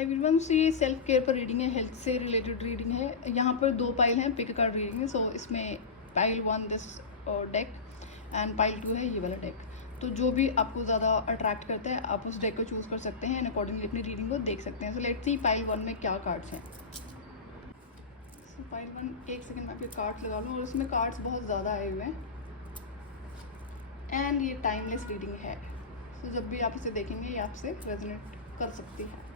Hi everyone, सो ये self care पर reading है, हेल्थ से रिलेटेड रीडिंग है। यहाँ पर 2 पाइल हैं, पिक कार्ड रीडिंग है। सो इसमें pile 1 this deck and pile 2 है ये वाला डेक। तो जो भी आपको ज़्यादा अट्रैक्ट करता है आप उस डेक को चूज़ कर सकते हैं एंड अकॉर्डिंगली अपनी रीडिंग को देख सकते हैं। सो लेट्स सी पाइल 1 में क्या कार्ड्स हैं। सो पाइल 1, एक सेकेंड में आपके कार्ड्स लगा लूँ और उसमें कार्ड्स बहुत ज़्यादा आए हुए हैं एंड ये टाइमलेस रीडिंग है। सो जब भी आप इसे देखेंगे ये आपसे रेजोनेट कर सकती है।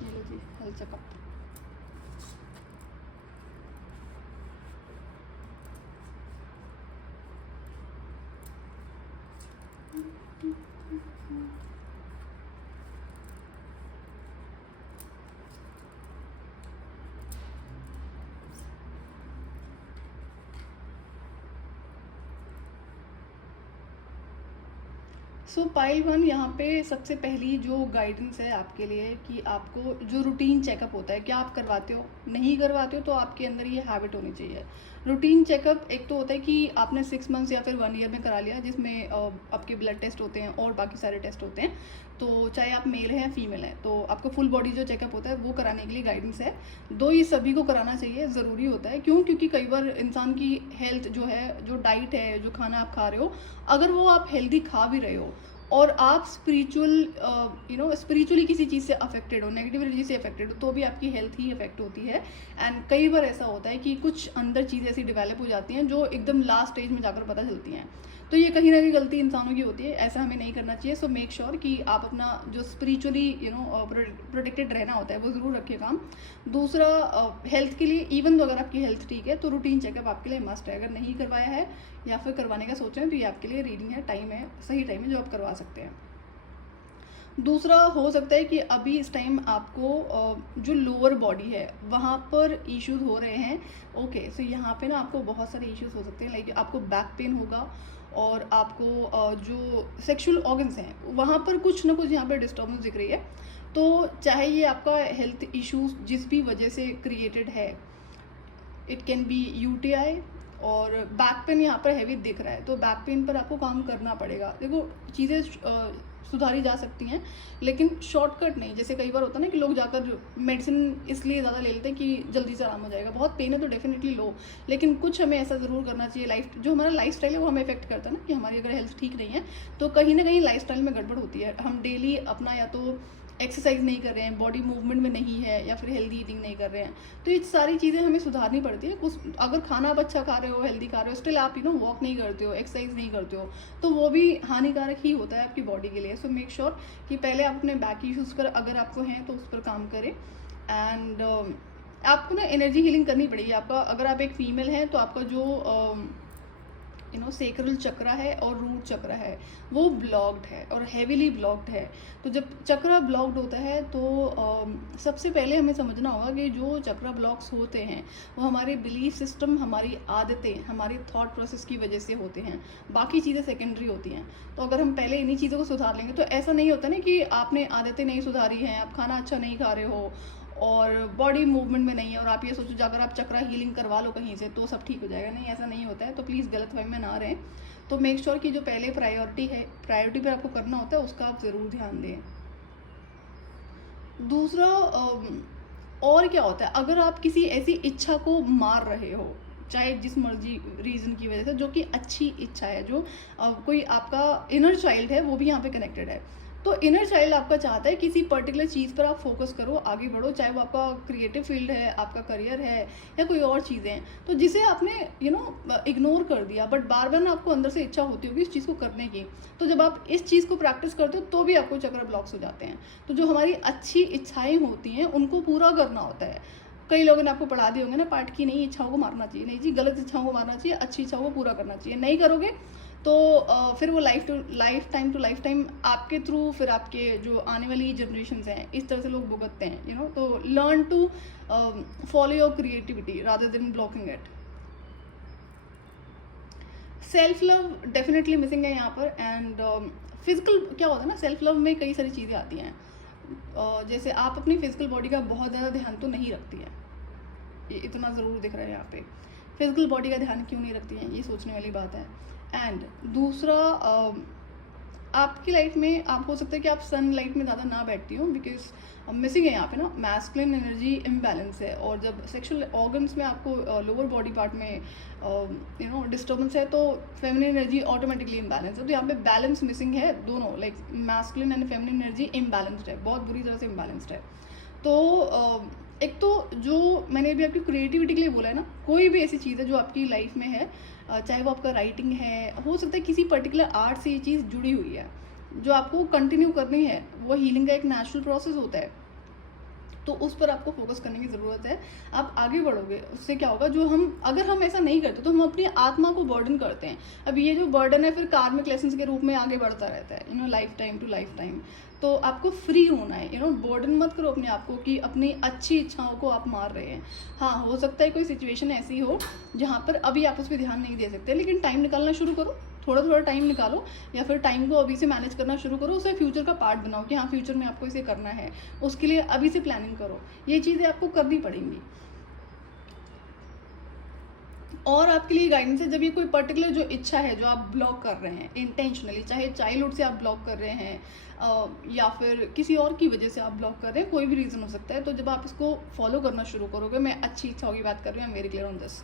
ये लो जी, हेल्थ चेकअप। सो पाइल 1 यहाँ पे सबसे पहली जो गाइडेंस है आपके लिए कि आपको जो रूटीन चेकअप होता है, क्या आप करवाते हो? नहीं करवाते हो तो आपके अंदर ये हैबिट होनी चाहिए। रूटीन चेकअप एक तो होता है कि आपने 6 मंथ्स या फिर 1 ईयर में करा लिया, जिसमें आपके ब्लड टेस्ट होते हैं और बाकी सारे टेस्ट होते हैं। तो चाहे आप मेल हैं या फीमेल हैं, तो आपको फुल बॉडी जो चेकअप होता है वो कराने के लिए गाइडेंस है। ये सभी को कराना चाहिए, ज़रूरी होता है। क्यों? क्योंकि कई बार इंसान की हेल्थ जो है, जो डाइट है, जो खाना आप खा रहे हो, अगर वो आप हेल्दी खा भी रहे हो और आप स्पिरिचुअली किसी चीज़ से अफेक्टेड हो, नेगेटिव एनर्जी से अफेक्टेड हो, तो भी आपकी हेल्थ ही अफेक्ट होती है। एंड कई बार ऐसा होता है कि कुछ अंदर चीज़ें ऐसी डेवलप हो जाती हैं जो एकदम लास्ट स्टेज में जाकर पता चलती हैं। तो ये कहीं ना कहीं गलती इंसानों की होती है, ऐसा हमें नहीं करना चाहिए। सो मेक श्योर कि आप अपना जो स्पिरिचुअली प्रोटेक्टेड रहना होता है वो ज़रूर रखिए काम। दूसरा, हेल्थ के लिए, इवन तो अगर आपकी हेल्थ ठीक है तो रूटीन चेकअप आपके लिए मस्ट है। अगर नहीं करवाया है या फिर करवाने का सोच रहे हैं तो ये आपके लिए रीडिंग है, टाइम है, सही टाइम है जो आप करवा सकते हैं। दूसरा, हो सकता है कि अभी इस टाइम आपको जो लोअर बॉडी है वहाँ पर इश्यूज हो रहे हैं। ओके, सो यहाँ पे ना आपको बहुत सारे इश्यूज हो सकते हैं, लाइक आपको बैक पेन होगा और आपको जो सेक्सुअल ऑर्गन्स हैं वहाँ पर कुछ ना कुछ यहाँ पर डिस्टर्बेंस दिख रही है। तो चाहे ये आपका हेल्थ इश्यूज जिस भी वजह से क्रिएटेड है, इट कैन बी यूटीआई, और बैक पेन यहाँ पर हैवी दिख रहा है, तो बैक पेन पर आपको काम करना पड़ेगा। देखो, चीज़ें सुधारी जा सकती हैं लेकिन शॉर्टकट नहीं। जैसे कई बार होता है ना कि लोग जाकर मेडिसिन इसलिए ज़्यादा ले लेते हैं कि जल्दी से आराम हो जाएगा। बहुत पेन है तो डेफिनेटली लो, लेकिन कुछ हमें ऐसा ज़रूर करना चाहिए। जो हमारा लाइफ स्टाइल है वो हमें इफेक्ट करता है ना, कि हमारी अगर हेल्थ ठीक नहीं है तो कहीं ना कहीं लाइफ स्टाइल में गड़बड़ होती है। हम डेली अपना या तो एक्सरसाइज नहीं कर रहे हैं, बॉडी मूवमेंट में नहीं है, या फिर हेल्दी ईटिंग नहीं कर रहे हैं, तो ये सारी चीज़ें हमें सुधारनी पड़ती है। कुछ अगर खाना आप अच्छा खा रहे हो, हेल्दी खा रहे हो, स्टिल आप वॉक नहीं करते हो, एक्सरसाइज नहीं करते हो, तो वो भी हानिकारक ही होता है आपकी बॉडी के लिए। सो मेक श्योर कि पहले आप अपने बैक इश्यूज़ पर, अगर आपको हैं तो उस पर काम करें। एंड आपको ना एनर्जी हीलिंग करनी पड़ेगी। आपका, अगर आप एक फीमेल हैं तो आपका जो सेक्रल चक्र है और रूट चक्र है वो ब्लॉक्ड है और हेवीली ब्लॉक्ड है। तो जब चक्र ब्लॉक्ड होता है तो सबसे पहले हमें समझना होगा कि जो चक्र ब्लॉक्स होते हैं वो हमारे बिलीफ सिस्टम, हमारी आदतें, हमारे थॉट प्रोसेस की वजह से होते हैं। बाकी चीज़ें सेकेंडरी होती हैं। तो अगर हम पहले इन्हीं चीज़ों को सुधार लेंगे तो ऐसा नहीं होता ना कि आपने आदतें नहीं सुधारी हैं, आप खाना अच्छा नहीं खा रहे हो और बॉडी मूवमेंट में नहीं है और आप ये सोचो अगर आप चक्रा हीलिंग करवा लो कहीं से तो सब ठीक हो जाएगा। नहीं, ऐसा नहीं होता है। तो प्लीज़ गलतफहमी में ना रहें। तो मेक श्योर कि जो पहले प्रायोरिटी पर आपको करना होता है उसका आप ज़रूर ध्यान दें। दूसरा, और क्या होता है, अगर आप किसी ऐसी इच्छा को मार रहे हो, चाहे जिस मर्जी रीज़न की वजह से, जो कि अच्छी इच्छा है, जो कोई आपका इनर चाइल्ड है वो भी यहाँ पे कनेक्टेड है। तो इनर चाइल्ड आपका चाहता है किसी पर्टिकुलर चीज़ पर आप फोकस करो, आगे बढ़ो, चाहे वो आपका क्रिएटिव फील्ड है, आपका करियर है, या कोई और चीज़ें हैं, तो जिसे आपने इग्नोर कर दिया, बट बार बार ना आपको अंदर से इच्छा होती होगी इस चीज़ को करने की। तो जब आप इस चीज़ को प्रैक्टिस करते हो तो भी आपको चक्र ब्लॉक्स हो जाते हैं। तो जो हमारी अच्छी इच्छाएं होती हैं उनको पूरा करना होता है। कई लोगों ने आपको पढ़ा दिए होंगे ना पाठ की, नहीं इच्छाओं को मारना चाहिए, नहीं जी, गलत इच्छाओं को मारना चाहिए, अच्छी इच्छाओं को पूरा करना चाहिए। नहीं करोगे तो फिर वो लाइफ टाइम आपके थ्रू फिर आपके जो आने वाली जनरेशन हैं इस तरह से लोग भुगतते हैं। तो learn to follow your creativity rather than blocking it. Self love definitely missing है यहाँ पर। एंड फिजिकल क्या होता है ना, सेल्फ लव में कई सारी चीज़ें आती हैं। जैसे आप अपनी फिजिकल बॉडी का बहुत ज़्यादा ध्यान तो नहीं रखती हैं, ये इतना ज़रूर दिख रहा है यहाँ पे। फिजिकल बॉडी का ध्यान क्यों नहीं रखती हैं, ये सोचने वाली बात है। एंड दूसरा, आपकी लाइफ में आप हो सकता है कि आप सनलाइट में ज़्यादा ना बैठती हो, बिकॉज मिसिंग है यहाँ पे ना, मैस्कुलिन एनर्जी इम्बैलेंस है। और जब सेक्सुअल ऑर्गन्स में आपको लोअर बॉडी पार्ट में डिस्टर्बेंस है, तो फेमिनिन एनर्जी ऑटोमेटिकली इम्बैलेंस है। तो यहाँ पे बैलेंस मिसिंग है, दोनों like masculine and feminine energy imbalanced है, बहुत बुरी तरह से इम्बैलेंस्ड है। तो एक तो जो मैंने अभी आपकी क्रिएटिविटी के लिए बोला है ना, कोई भी ऐसी चीज़ है जो आपकी लाइफ में है, चाहे वो आपका राइटिंग है, हो सकता है किसी पर्टिकुलर आर्ट से ये चीज़ जुड़ी हुई है जो आपको कंटिन्यू करनी है, वो हीलिंग का एक नेचुरल प्रोसेस होता है, तो उस पर आपको फोकस करने की ज़रूरत है। आप आगे बढ़ोगे, उससे क्या होगा, जो हम अगर हम ऐसा नहीं करते तो हम अपनी आत्मा को बर्डन करते हैं। अब ये जो बर्डन है फिर कार्मिक लेसन्स के रूप में आगे बढ़ता रहता है, life time to life time. तो आपको फ्री होना है, बर्डन मत करो अपने आप को कि अपनी अच्छी इच्छाओं को आप मार रहे हैं। हाँ, हो सकता है कोई सिचुएशन ऐसी हो जहाँ पर अभी आप उस पर ध्यान नहीं दे सकते, लेकिन टाइम निकालना शुरू करो, थोड़ा थोड़ा टाइम निकालो, या फिर टाइम को अभी से मैनेज करना शुरू करो, उसे फ्यूचर का पार्ट बनाओ कि हाँ फ्यूचर में आपको इसे करना है, उसके लिए अभी से प्लानिंग करो। ये चीज़ें आपको करनी पड़ेंगी। और आपके लिए गाइडेंस है, जब ये कोई पर्टिकुलर जो इच्छा है जो आप ब्लॉक कर रहे हैं इंटेंशनली, चाहे चाइल्डहुड से आप ब्लॉक कर रहे हैं या फिर किसी और की वजह से आप ब्लॉक कर रहे हैं, कोई भी रीज़न हो सकता है, तो जब आप इसको फॉलो करना शुरू करोगे, मैं अच्छी इच्छाओं की बात कर रही हूँ, I am very clear on this,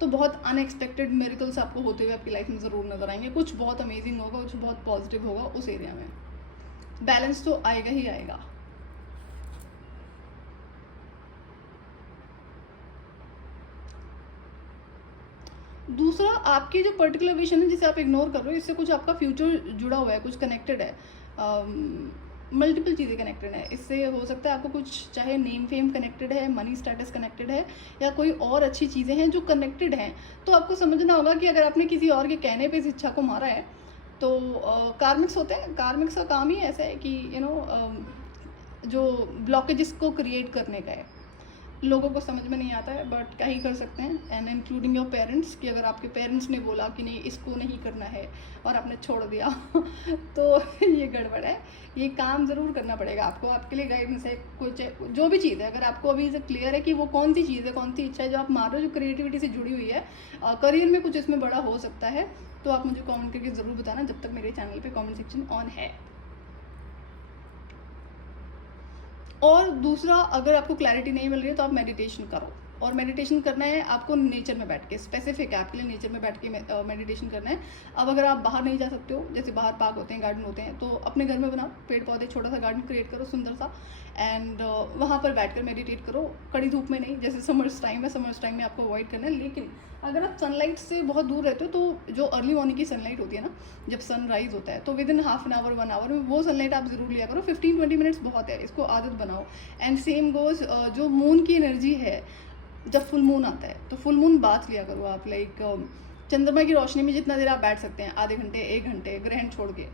तो बहुत अनएक्सपेक्टेड मिरेकल्स आपको होते हुए आपकी लाइफ में ज़रूर नजर आएंगे। कुछ बहुत अमेजिंग होगा, कुछ बहुत पॉजिटिव होगा, उस एरिया में बैलेंस तो आएगा ही आएगा। दूसरा, आपकी जो पर्टिकुलर विजन है जिसे आप इग्नोर कर रहे हो, इससे कुछ आपका फ्यूचर जुड़ा हुआ है, कुछ कनेक्टेड है, मल्टीपल चीज़ें कनेक्टेड है। इससे हो सकता है आपको कुछ, चाहे नेम फेम कनेक्टेड है, मनी स्टेटस कनेक्टेड है, या कोई और अच्छी चीज़ें हैं जो कनेक्टेड हैं। तो आपको समझना होगा कि अगर आपने किसी और के कहने पे इस इच्छा को मारा है, तो कार्मिक्स होते हैं, कार्मिक्स का काम ही ऐसा है कि जो ब्लॉकेजेस को क्रिएट करने का है। लोगों को समझ में नहीं आता है, बट क्या ही कर सकते हैं, एंड इंक्लूडिंग योर पेरेंट्स, कि अगर आपके पेरेंट्स ने बोला कि नहीं इसको नहीं करना है और आपने छोड़ दिया तो ये गड़बड़ है। ये काम ज़रूर करना पड़ेगा आपको। आपके लिए गाइडेंस है, कुछ जो भी चीज़ है, अगर आपको अभी से क्लियर है कि वो कौन सी चीज़ है, कौन सी इच्छा है जो आप मार रहे हो, जो क्रिएटिविटी से जुड़ी हुई है, करियर में कुछ इसमें बड़ा हो सकता है, तो आप मुझे कॉमेंट करके ज़रूर बताना, जब तक मेरे चैनल पर कॉमेंट सेक्शन ऑन है। और दूसरा, अगर आपको क्लैरिटी नहीं मिल रही है तो आप मेडिटेशन करो, और मेडिटेशन करना है आपको नेचर में बैठ के, स्पेसिफिक है आपके लिए नेचर में बैठ के मेडिटेशन करना है। अब अगर आप बाहर नहीं जा सकते हो, जैसे बाहर पार्क होते हैं, गार्डन होते हैं, तो अपने घर में बनाओ पेड़ पौधे, छोटा सा गार्डन क्रिएट करो सुंदर सा, एंड वहाँ पर बैठकर मेडिटेट करो, कड़ी धूप में नहीं। जैसे समर्स टाइम है, समर्स टाइम में आपको अवॉइड करना है, लेकिन अगर आप सनलाइट से बहुत दूर रहते हो, तो जो अर्ली मॉर्निंग की सनलाइट होती है ना, जब सनराइज होता है, तो within half an hour 1 hour में वो सनलाइट आप जरूर लिया करो। 15-20 मिनट्स बहुत है, इसको आदत बनाओ। एंड सेम गोज, जो मून की एनर्जी है, जब फुल मून आता है तो फुल मून बाथ लिया करो आप, लाइक चंद्रमा की रोशनी में जितना देर आप बैठ सकते हैं, आधे घंटे 1 घंटे, ग्रहण छोड़ के,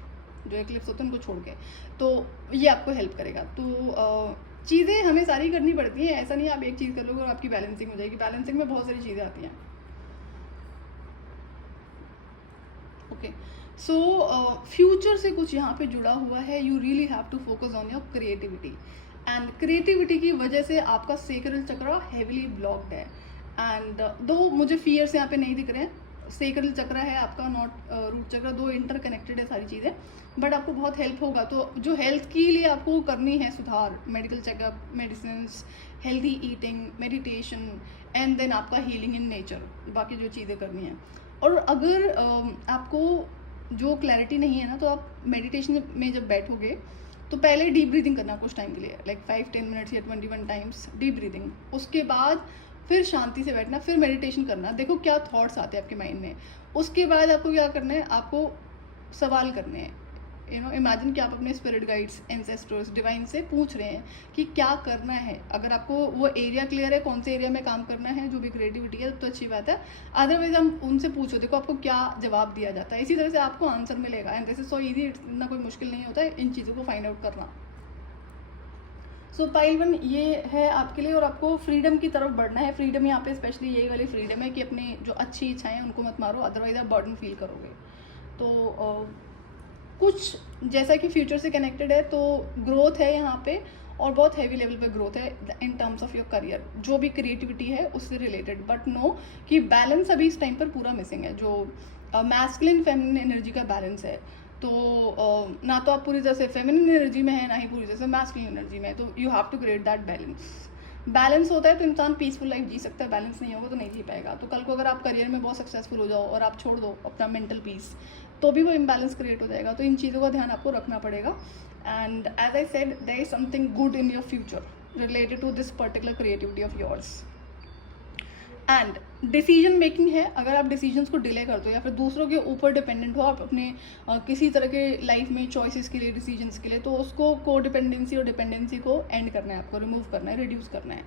जो एक्लिप्स होते हैं उनको छोड़ के, तो ये आपको हेल्प करेगा। तो चीज़ें हमें सारी करनी पड़ती हैं, ऐसा नहीं आप एक चीज़ कर लोगे और आपकी बैलेंसिंग हो जाएगी। बैलेंसिंग में बहुत सारी चीज़ें आती हैं। ओके, सो फ्यूचर से कुछ यहाँ पे जुड़ा हुआ है। You really have to focus on your creativity, and creativity की वजह से आपका सेक्रल चक्र हेविली ब्लॉक्ड है। एंड दो मुझे फियर्स यहाँ पे नहीं दिख रहे हैं, सेक्रल चक्र है आपका, नॉट रूट चक्र, दो इंटरकनेक्टेड है सारी चीज़ें, बट आपको बहुत हेल्प होगा। तो जो हेल्थ के लिए आपको करनी है सुधार, medical checkup, medicine, healthy eating, meditation, and then आपका हीलिंग इन नेचर, बाकी जो चीज़ें करनी है। और अगर आपको जो क्लैरिटी नहीं है ना, तो आप मेडिटेशन में जब बैठोगे तो पहले डीप ब्रीदिंग करना कुछ टाइम के लिए, लाइक 5-10 मिनट्स या 21 टाइम्स डीप ब्रीदिंग। उसके बाद फिर शांति से बैठना, फिर मेडिटेशन करना, देखो क्या थॉट्स आते हैं आपके माइंड में। उसके बाद आपको क्या करना है, आपको सवाल करने हैं। इमेजिन कि आप अपने स्पिरिट गाइड्स, एंसेस्टर्स, डिवाइन से पूछ रहे हैं कि क्या करना है। अगर आपको वो एरिया क्लियर है, कौन से एरिया में काम करना है, जो भी क्रिएटिविटी है, तो अच्छी बात है। अदरवाइज हम उनसे पूछो, देखो आपको क्या जवाब दिया जाता है, इसी तरह से आपको आंसर मिलेगा। And this is so easy, इतना कोई मुश्किल नहीं होता है इन चीज़ों को फाइंड आउट करना। सो पाइल 1 ये है आपके लिए, और आपको फ्रीडम की तरफ बढ़ना है। फ्रीडम यहाँ पे स्पेशली यही वाली फ्रीडम है कि अपने जो अच्छी इच्छाएं उनको मत मारो, अदरवाइज आप बर्डन फील करोगे। तो कुछ जैसा कि फ्यूचर से कनेक्टेड है, तो ग्रोथ है यहाँ पे, और बहुत हैवी लेवल पे ग्रोथ है in terms of your career, जो भी क्रिएटिविटी है उससे रिलेटेड। बट नो कि बैलेंस अभी इस टाइम पर पूरा मिसिंग है, जो मैस्कुलिन फेमिनिन एनर्जी का बैलेंस है। तो तो ना तो आप पूरी तरह से फेमिनिन एनर्जी में है, ना ही पूरी तरह से मैस्कुलिन एनर्जी में है, तो you have to create that balance. Balance होता है तो इंसान पीसफुल लाइफ जी सकता है, बैलेंस नहीं होगा तो नहीं जी पाएगा। तो कल को अगर आप करियर में बहुत सक्सेसफुल हो जाओ और आप छोड़ दो अपना मेंटल पीस, तो भी वो इम्बैलेंस क्रिएट हो जाएगा। तो इन चीज़ों का ध्यान आपको रखना पड़ेगा। And as I said, there is something good in your future related to this particular creativity of yours. And decision making है, अगर आप डिसीजंस को डिले कर दो या फिर दूसरों के ऊपर डिपेंडेंट हो आप अपने किसी तरह के लाइफ में चॉइसेस के लिए, डिसीजंस के लिए, तो उसको को डिपेंडेंसी और डिपेंडेंसी को एंड करना है, आपको रिमूव करना है, रिड्यूस करना है।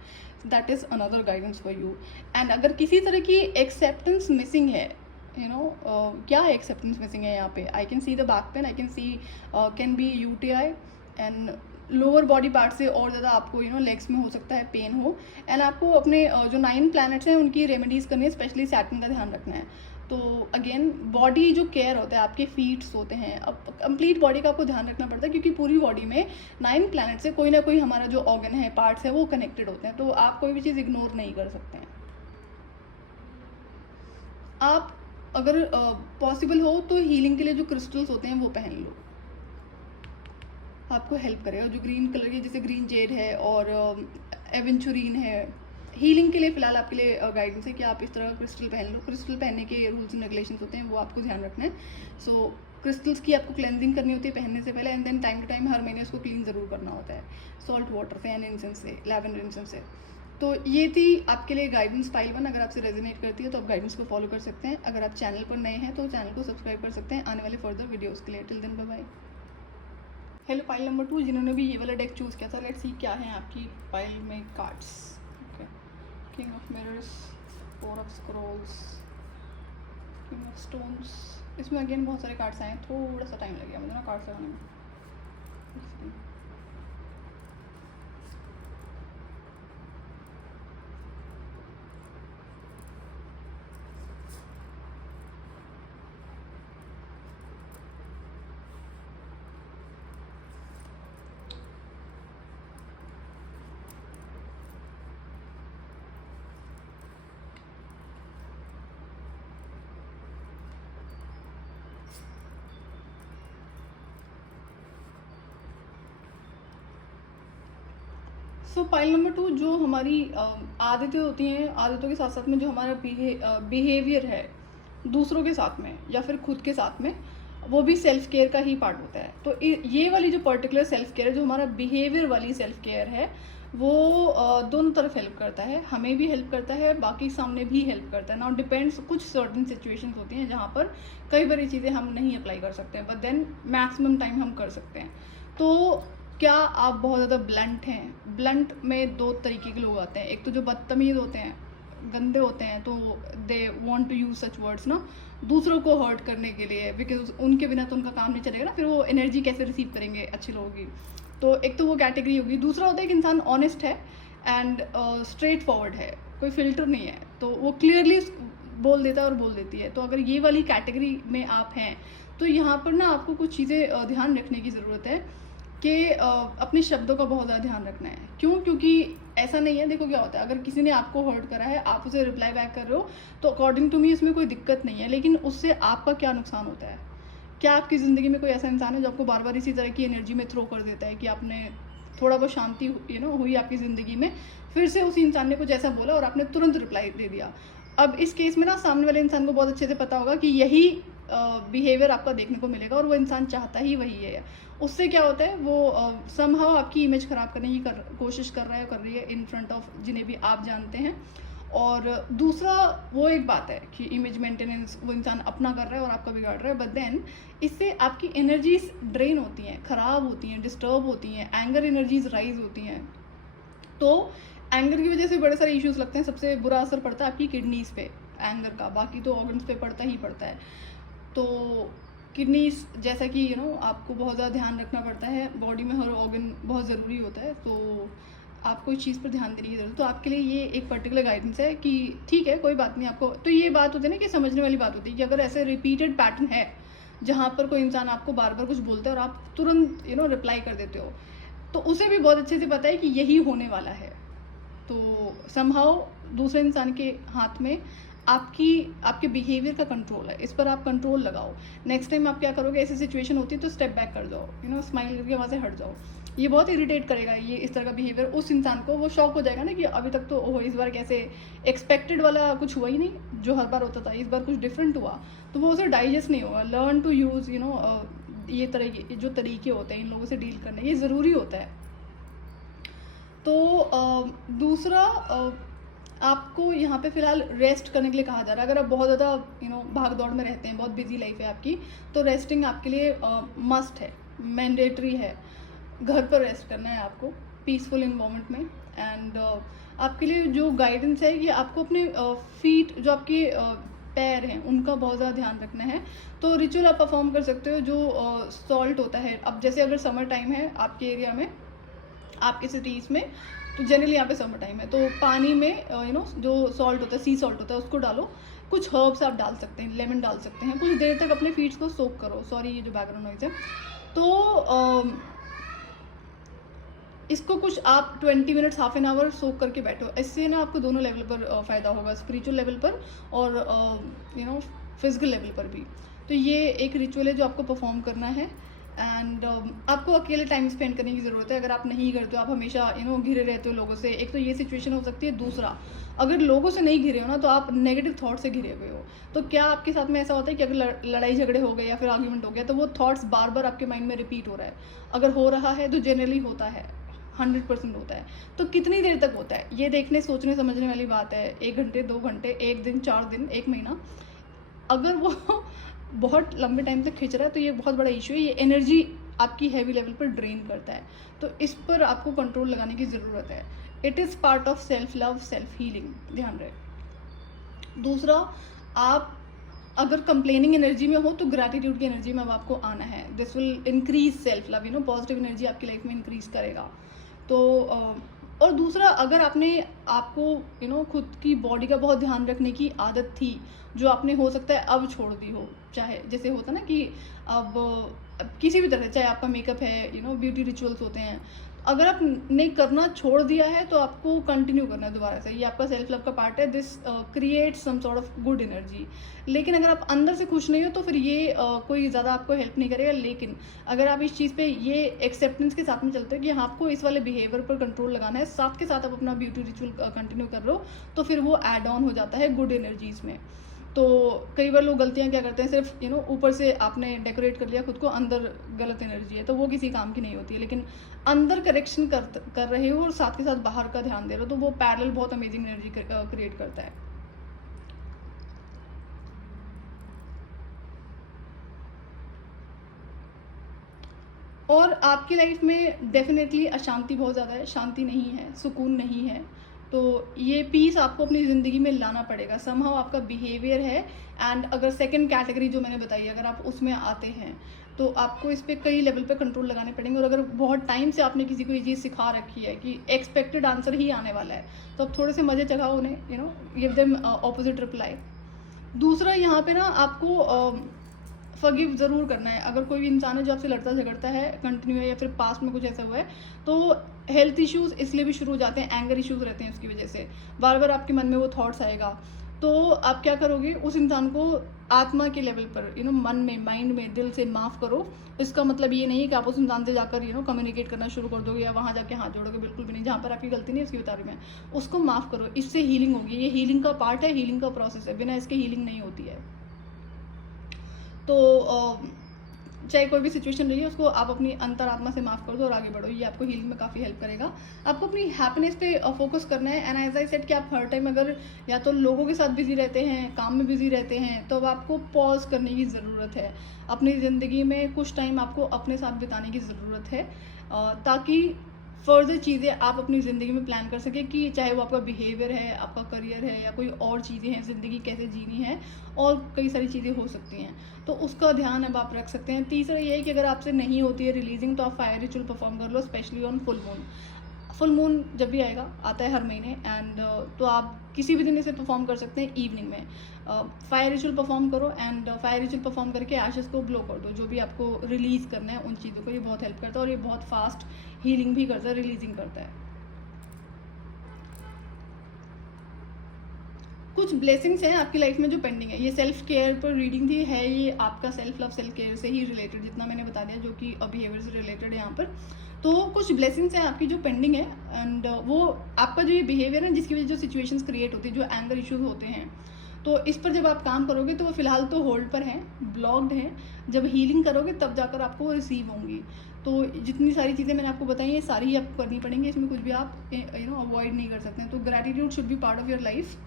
That is another guidance for you. And अगर किसी तरह की एक्सेप्टेंस मिसिंग है, क्या एक्सेप्टेंस मिसिंग है यहाँ पे, I can see the back pain, I can see can be UTI, and lower body part से और ज़्यादा आपको लेग्स में हो सकता है पेन हो। एंड आपको अपने जो 9 प्लैनेट्स हैं उनकी रेमेडीज़ करनी है, स्पेशली सैटर्न का ध्यान रखना है। तो अगेन बॉडी जो केयर होता है, आपके फीट्स होते हैं, अब कंप्लीट बॉडी का आपको ध्यान रखना पड़ता है, क्योंकि पूरी बॉडी में 9 प्लैनेट से कोई ना कोई हमारा जो ऑर्गन है, पार्ट्स है, वो कनेक्टेड होते हैं। तो आप कोई भी चीज़ इग्नोर नहीं कर सकते हैं। आप अगर पॉसिबल हो तो हीलिंग के लिए जो क्रिस्टल्स होते हैं वो पहन लो, आपको हेल्प करेगा। जो ग्रीन कलर के, जैसे ग्रीन जेड है और एवेंचुरीन है, हीलिंग के लिए फ़िलहाल आपके लिए गाइडेंस है कि आप इस तरह क्रिस्टल पहन लो। क्रिस्टल पहनने के रूल्स एंड रेगुलेशंस होते हैं, वो आपको ध्यान रखना है। सो क्रिस्टल्स की आपको क्लेंजिंग करनी होती है पहनने से पहले, and then time to time हर महीने उसको क्लीन ज़रूर करना होता है, सॉल्ट वाटर से एंड इंसेंस से, लैवेंडर इंसेंस से। तो ये थी आपके लिए गाइडेंस पाइल 1। अगर आपसे रेजोनेट करती है तो आप गाइडेंस को फॉलो कर सकते हैं। अगर आप चैनल पर नए हैं तो चैनल को सब्सक्राइब कर सकते हैं आने वाले फर्दर वीडियोज़ के लिए। Till then bye bye. Hello pile number 2, जिन्होंने भी ये वाला डेक चूज़ किया था, लेट्स सी क्या है आपकी पाइल में cards. Okay, king of mirrors, 4 of Scrolls, king of stones. इसमें अगेन बहुत सारे कार्ड्स आए हैं, थोड़ा सा टाइम लग गया मुझे ना कार्ड्स लगाने में। सो पाइल नंबर 2, जो हमारी आदतें होती हैं, आदतों के साथ साथ में जो हमारा बिहेवियर है दूसरों के साथ में या फिर खुद के साथ में, वो भी सेल्फ केयर का ही पार्ट होता है। तो ये वाली जो पर्टिकुलर सेल्फ केयर है, जो हमारा बिहेवियर वाली सेल्फ केयर है, वो दोनों तरफ हेल्प करता है, हमें भी हेल्प करता है, बाकी सामने भी हेल्प करता है। नाउ डिपेंड्स, कुछ सर्टेन सिचुएशंस होती हैं जहाँ पर कई बारी चीज़ें हम नहीं अप्लाई कर सकते हैं, बट देन मैक्सिमम टाइम हम कर सकते हैं। तो क्या आप बहुत ज़्यादा ब्लंट हैं? ब्लंट में 2 तरीके के लोग आते हैं। एक तो जो बदतमीज़ होते हैं, गंदे होते हैं, तो they want to use such words ना दूसरों को हर्ट करने के लिए, बिकॉज उनके बिना तो उनका काम नहीं चलेगा ना, फिर वो एनर्जी कैसे रिसीव करेंगे अच्छे लोगों की। तो एक तो वो कैटेगरी होगी। दूसरा होता है कि इंसान ऑनेस्ट है एंड स्ट्रेट फॉरवर्ड है, कोई फिल्टर नहीं है, तो वो क्लियरली बोल देता है और बोल देती है। तो अगर ये वाली कैटेगरी में आप हैं तो यहाँ पर ना आपको कुछ चीज़ें ध्यान रखने की ज़रूरत है कि अपने शब्दों का बहुत ज़्यादा ध्यान रखना है। क्यों? क्योंकि ऐसा नहीं है, देखो क्या होता है, अगर किसी ने आपको हर्ट करा है, आप उसे रिप्लाई बैक कर रहे हो, तो अकॉर्डिंग टू मी इसमें कोई दिक्कत नहीं है, लेकिन उससे आपका क्या नुकसान होता है? क्या आपकी ज़िंदगी में कोई ऐसा इंसान है जो आपको बार बार इसी तरह की एनर्जी में थ्रो कर देता है कि आपने थोड़ा बहुत शांति हुई आपकी ज़िंदगी में, फिर से उसी इंसान ने कुछ ऐसा बोला और आपने तुरंत रिप्लाई दे दिया। अब इस केस में ना सामने वाले इंसान को बहुत अच्छे से पता होगा कि यही बिहेवियर आपका देखने को मिलेगा और वो इंसान चाहता ही वही है। उससे क्या होता है, वो समहाउ आपकी इमेज ख़राब करने की कोशिश कर रहा है, कर रही है इन फ्रंट ऑफ जिन्हें भी आप जानते हैं। और दूसरा वो एक बात है कि इमेज मेंटेनेंस वो इंसान अपना कर रहा है और आपका बिगाड़ रहा है, बट देन इससे आपकी एनर्जीज ड्रेन होती हैं, ख़राब होती हैं, डिस्टर्ब होती हैं, एंगर एनर्जीज राइज होती हैं। तो एंगर की वजह से बड़े सारे इश्यूज लगते हैं। सबसे बुरा असर पड़ता है आपकी किडनीज़ पे एंगर का, बाकी तो ऑर्गन्स पे पड़ता ही पड़ता है। तो किडनीज जैसा कि आपको बहुत ज़्यादा ध्यान रखना पड़ता है, बॉडी में हर ऑर्गन बहुत ज़रूरी होता है, तो आपको इस चीज़ पर ध्यान देने की जरूरत। तो आपके लिए ये एक पर्टिकुलर गाइडेंस है कि ठीक है, कोई बात नहीं आपको। तो ये बात होती है ना कि समझने वाली बात होती है कि अगर ऐसे रिपीटेड पैटर्न है जहाँ पर कोई इंसान आपको बार बार कुछ बोलता है और आप तुरंत रिप्लाई कर देते हो, तो उसे भी बहुत अच्छे से पता है कि यही होने वाला है। तो समहाउ दूसरे इंसान के हाथ में आपके बिहेवियर का कंट्रोल है, इस पर आप कंट्रोल लगाओ। नेक्स्ट टाइम आप क्या करोगे, ऐसी सिचुएशन होती है तो स्टेप बैक कर जाओ, स्माइल करके वहाँ से हट जाओ। ये बहुत इरिटेट करेगा ये इस तरह का बिहेवियर उस इंसान को। वो शॉक हो जाएगा ना कि अभी तक तो ओह इस बार कैसे एक्सपेक्टेड वाला कुछ हुआ ही नहीं जो हर बार होता था, इस बार कुछ डिफरेंट हुआ, तो वो उसे डाइजेस्ट नहीं होगा। लर्न टू यूज़ ये तरह जो तरीके होते हैं इन लोगों से डील करने, ये ज़रूरी होता है। तो दूसरा, आपको यहाँ पे फ़िलहाल रेस्ट करने के लिए कहा जा रहा है। अगर आप बहुत ज़्यादा भाग दौड़ में रहते हैं, बहुत बिजी लाइफ है आपकी, तो रेस्टिंग आपके लिए मस्ट है, मैंडेटरी है। घर पर रेस्ट करना है आपको पीसफुल इन्वायरमेंट में। एंड आपके लिए जो गाइडेंस है, ये आपको अपने फीट, जो आपके पैर हैं, उनका बहुत ज़्यादा ध्यान रखना है। तो रिचुअल आप परफॉर्म कर सकते हो जो सॉल्ट होता है। अब जैसे अगर समर टाइम है आपके एरिया में, आपके सिटीज़ में, तो जनरली यहाँ पे समर टाइम है, तो पानी में जो सॉल्ट होता है, सी सॉल्ट होता है, उसको डालो। कुछ हर्ब्स आप डाल सकते हैं, लेमन डाल सकते हैं, कुछ देर तक अपने फीट्स को सोक करो। सॉरी ये जो बैकग्राउंड नॉइज है। तो इसको कुछ आप 20 minutes, half an hour soak करके बैठो। इससे ना आपको दोनों लेवल पर फ़ायदा होगा, स्पिरिचुअल लेवल पर और फिजिकल लेवल पर भी। तो ये एक रिचुअल है जो आपको परफॉर्म करना है। एंड आपको अकेले टाइम स्पेंड करने की ज़रूरत है। अगर आप नहीं करते हो, आप हमेशा घिरे रहते हो लोगों से, एक तो ये सिचुएशन हो सकती है। दूसरा, अगर लोगों से नहीं घिरे हो ना, तो आप नेगेटिव थॉट से घिरे हुए हो। तो क्या आपके साथ में ऐसा होता है कि अगर लड़ाई झगड़े हो गए या फिर आर्ग्यूमेंट हो गया, तो वो थॉट्स बार बार आपके माइंड में रिपीट हो रहा है? अगर हो रहा है तो जनरली होता है, 100% होता है। तो कितनी देर तक होता है, ये देखने सोचने समझने वाली बात है। 1 घंटे, 2 घंटे, 1 दिन, 4 दिन, 1 महीना, अगर वो बहुत लंबे टाइम तक खिंच रहा है तो ये बहुत बड़ा इशू है। ये एनर्जी आपकी हैवी लेवल पर ड्रेन करता है, तो इस पर आपको कंट्रोल लगाने की ज़रूरत है। It is part of self love, self healing, ध्यान रहे। दूसरा, आप अगर कंप्लेनिंग एनर्जी में हो तो ग्रैटिट्यूड की एनर्जी में अब आपको आना है। This will increase self love, positive energy आपकी लाइफ में इंक्रीज करेगा। तो और दूसरा, अगर आपको खुद की बॉडी का बहुत ध्यान रखने की आदत थी, जो आपने हो सकता है अब छोड़ दी हो, चाहे जैसे होता ना कि अब किसी भी तरह, चाहे आपका मेकअप है, ब्यूटी रिचुअल्स होते हैं, अगर आपने करना छोड़ दिया है तो आपको कंटिन्यू करना है दोबारा से। ये आपका सेल्फ लव का पार्ट है। This create some sort of good energy. लेकिन अगर आप अंदर से खुश नहीं हो तो फिर ये कोई ज़्यादा आपको हेल्प नहीं करेगा। लेकिन अगर आप इस चीज़ पे ये एक्सेप्टेंस के साथ में चलते हो कि हाँ, आपको इस वाले बिहेवियर पर कंट्रोल लगाना है, साथ के साथ आप अपना ब्यूटी रिचुअल कंटिन्यू कर रहे हो, तो फिर वो ऐड ऑन हो जाता है गुड एनर्जीज़ में। तो कई बार लोग गलतियाँ क्या करते हैं, सिर्फ ऊपर से आपने डेकोरेट कर लिया खुद को, अंदर गलत एनर्जी है, तो वो किसी काम की नहीं होती है। लेकिन अंदर करेक्शन कर रहे हो और साथ के साथ बाहर का ध्यान दे रहे हो, तो वो पैरेलल बहुत अमेजिंग एनर्जी क्रिएट करता है। और आपकी लाइफ में डेफिनेटली अशांति बहुत ज़्यादा है, शांति नहीं है, सुकून नहीं है। तो ये पीस आपको अपनी ज़िंदगी में लाना पड़ेगा। समहाउ आपका बिहेवियर है। एंड अगर सेकंड कैटेगरी जो मैंने बताई, अगर आप उसमें आते हैं, तो आपको इस पे कई लेवल पे कंट्रोल लगाने पड़ेंगे। और अगर बहुत टाइम से आपने किसी को ये चीज़ सिखा रखी है कि एक्सपेक्टेड आंसर ही आने वाला है, तो अब थोड़े से मज़े चखाओ उन्हें, गिव देम ऑपोजिट रिप्लाई। दूसरा, यहाँ पे ना आपको फॉरगिव ज़रूर करना है। अगर कोई भी इंसान है जो आपसे लड़ता झगड़ता है कंटिन्यू है, या फिर पास्ट में कुछ ऐसा हुआ है, तो हेल्थ इश्यूज़ इसलिए भी शुरू हो जाते हैं, एंगर इश्यूज़ रहते हैं उसकी वजह से। बार बार आपके मन में वो थॉट्स आएगा, तो आप क्या करोगे, उस इंसान को आत्मा के लेवल पर मन में, माइंड में, दिल से माफ़ करो। इसका मतलब ये नहीं है कि आप उस इंसान से जाकर कम्युनिकेट करना शुरू कर दोगे या वहाँ जाके हाथ जोड़ोगे, बिल्कुल भी नहीं। जहाँ पर आपकी गलती नहीं है उसकी बता रही मैं, उसको माफ़ करो। इससे हीलिंग होगी। ये हीलिंग का पार्ट है, हीलिंग का प्रोसेस है, बिना इसके हीलिंग नहीं होती है। तो चाहे कोई भी सिचुएशन रही है, उसको आप अपनी अंतरात्मा से माफ़ कर दो और आगे बढ़ो। ये आपको हीलिंग में काफ़ी हेल्प करेगा। आपको अपनी हैप्पीनेस पे फोकस करना है। एंड एज आई सेड कि आप हर टाइम अगर या तो लोगों के साथ बिजी रहते हैं, काम में बिजी रहते हैं, तो अब आपको पॉज करने की ज़रूरत है। अपनी ज़िंदगी में कुछ टाइम आपको अपने साथ बिताने की ज़रूरत है, ताकि फर्दर चीज़ें आप अपनी ज़िंदगी में प्लान कर सकें, कि चाहे वो आपका बिहेवियर है, आपका करियर है, या कोई और चीज़ें हैं, ज़िंदगी कैसे जीनी है, और कई सारी चीज़ें हो सकती हैं, तो उसका ध्यान अब आप रख सकते हैं। तीसरा ये है कि अगर आपसे नहीं होती है रिलीजिंग, तो आप फायर रिचुअल परफॉर्म कर लो, specially on full moon. Full moon जब भी आएगा, आता है हर महीने, एंड तो आप किसी भी दिन इसे परफॉर्म कर सकते हैं इवनिंग में। फायर रिचुअल परफॉर्म करो, एंड फायर रिचुअल परफॉर्म करके एशेस को ग्लो कर दो। जो भी आपको रिलीज़ करना है उन चीज़ों को, ये बहुत हेल्प करता है, और ये बहुत फास्ट हीलिंग भी करता है, रिलीजिंग करता है। कुछ ब्लेसिंग्स हैं आपकी लाइफ में जो पेंडिंग है। ये सेल्फ केयर पर रीडिंग थी, है ये आपका सेल्फ लव सेल्फ केयर से ही रिलेटेड, जितना मैंने बता दिया, जो कि बिहेवियर से रिलेटेड है यहाँ पर। तो कुछ ब्लेसिंग्स हैं आपकी जो पेंडिंग है, एंड वो आपका जो ये बिहेवियर है जिसकी वजह से जो सिचुएशंस क्रिएट होती है, जो एंगर इश्यूज होते हैं, तो इस पर जब आप काम करोगे तो वो फिलहाल तो होल्ड पर हैं, ब्लॉक्ड हैं। जब हीलिंग करोगे तब जाकर आपको वो रिसीव होंगी। तो जितनी सारी चीज़ें मैंने आपको बताई हैं सारी ही आपको करनी पड़ेंगी, इसमें कुछ भी आप अवॉइड नहीं कर सकते हैं। तो gratitude should be part of your life,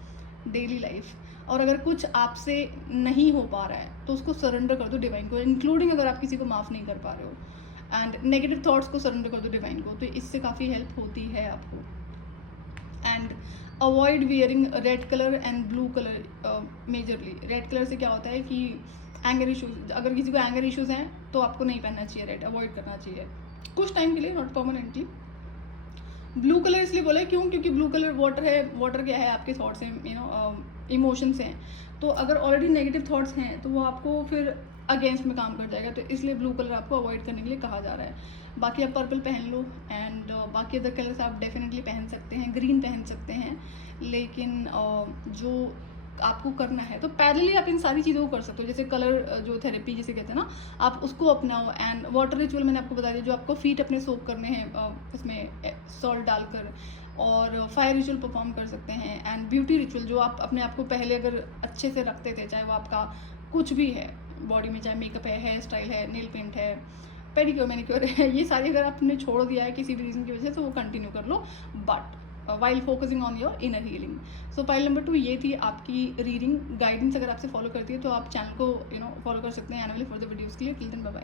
daily life. और अगर कुछ आपसे नहीं हो पा रहा है तो उसको सरेंडर कर दो डिवाइन को, इंक्लूडिंग अगर आप किसी को माफ़ नहीं कर पा रहे हो, एंड नेगेटिव थॉट्स को सरेंडर कर दो डिवाइन को, तो इससे काफ़ी हेल्प होती है आपको। And avoid wearing red colour and blue colour majorly. Red colour से क्या होता है कि एंगर इश्यूज, अगर किसी को एंगर इश्यूज हैं तो आपको नहीं पहनना चाहिए रेड, अवॉइड करना चाहिए कुछ टाइम के लिए, नॉट परमानेंटली। ब्लू कलर इसलिए बोला क्यों, क्योंकि ब्लू कलर वाटर है। वाटर क्या है, आपके थॉट्स हैं, इमोशंस हैं। तो अगर ऑलरेडी नेगेटिव थॉट्स हैं तो वो आपको फिर अगेंस्ट में काम कर जाएगा, तो इसलिए ब्लू कलर आपको अवॉइड करने के लिए कहा जा रहा है। बाकी आप पर्पल पहन लो, एंड बाकी अदर कलर्स आप डेफिनेटली पहन सकते हैं, ग्रीन पहन सकते हैं, लेकिन जो आपको करना है तो पैरेलली आप इन सारी चीज़ों को कर सकते हो। जैसे कलर जो थेरेपी जिसे कहते हैं ना, आप उसको अपनाओ। एंड वाटर रिचुअल मैंने आपको बता दिया, जो आपको फीट अपने सोक करने हैं इसमें सॉल्ट डालकर, और फायर रिचुअल परफॉर्म कर सकते हैं। एंड ब्यूटी रिचुअल, जो आप अपने आप को पहले अगर अच्छे से रखते थे, चाहे वो आपका कुछ भी है बॉडी में, चाहे मेकअप है, हेयर स्टाइल है, नेल पेंट है, पेडिक्योर मैनिक्योर है, ये सारी अगर आपने छोड़ दिया है किसी भी रीज़न की वजह से, तो वो कंटिन्यू कर लो, but while focusing on your inner healing. So pile number 2 ये थी आपकी रीडिंग गाइडेंस। अगर आपसे फॉलो करती है तो आप चैनल को फॉलो कर सकते हैं आने वाले फर्दर वीडियोज़ के लिए। Till then bye bye.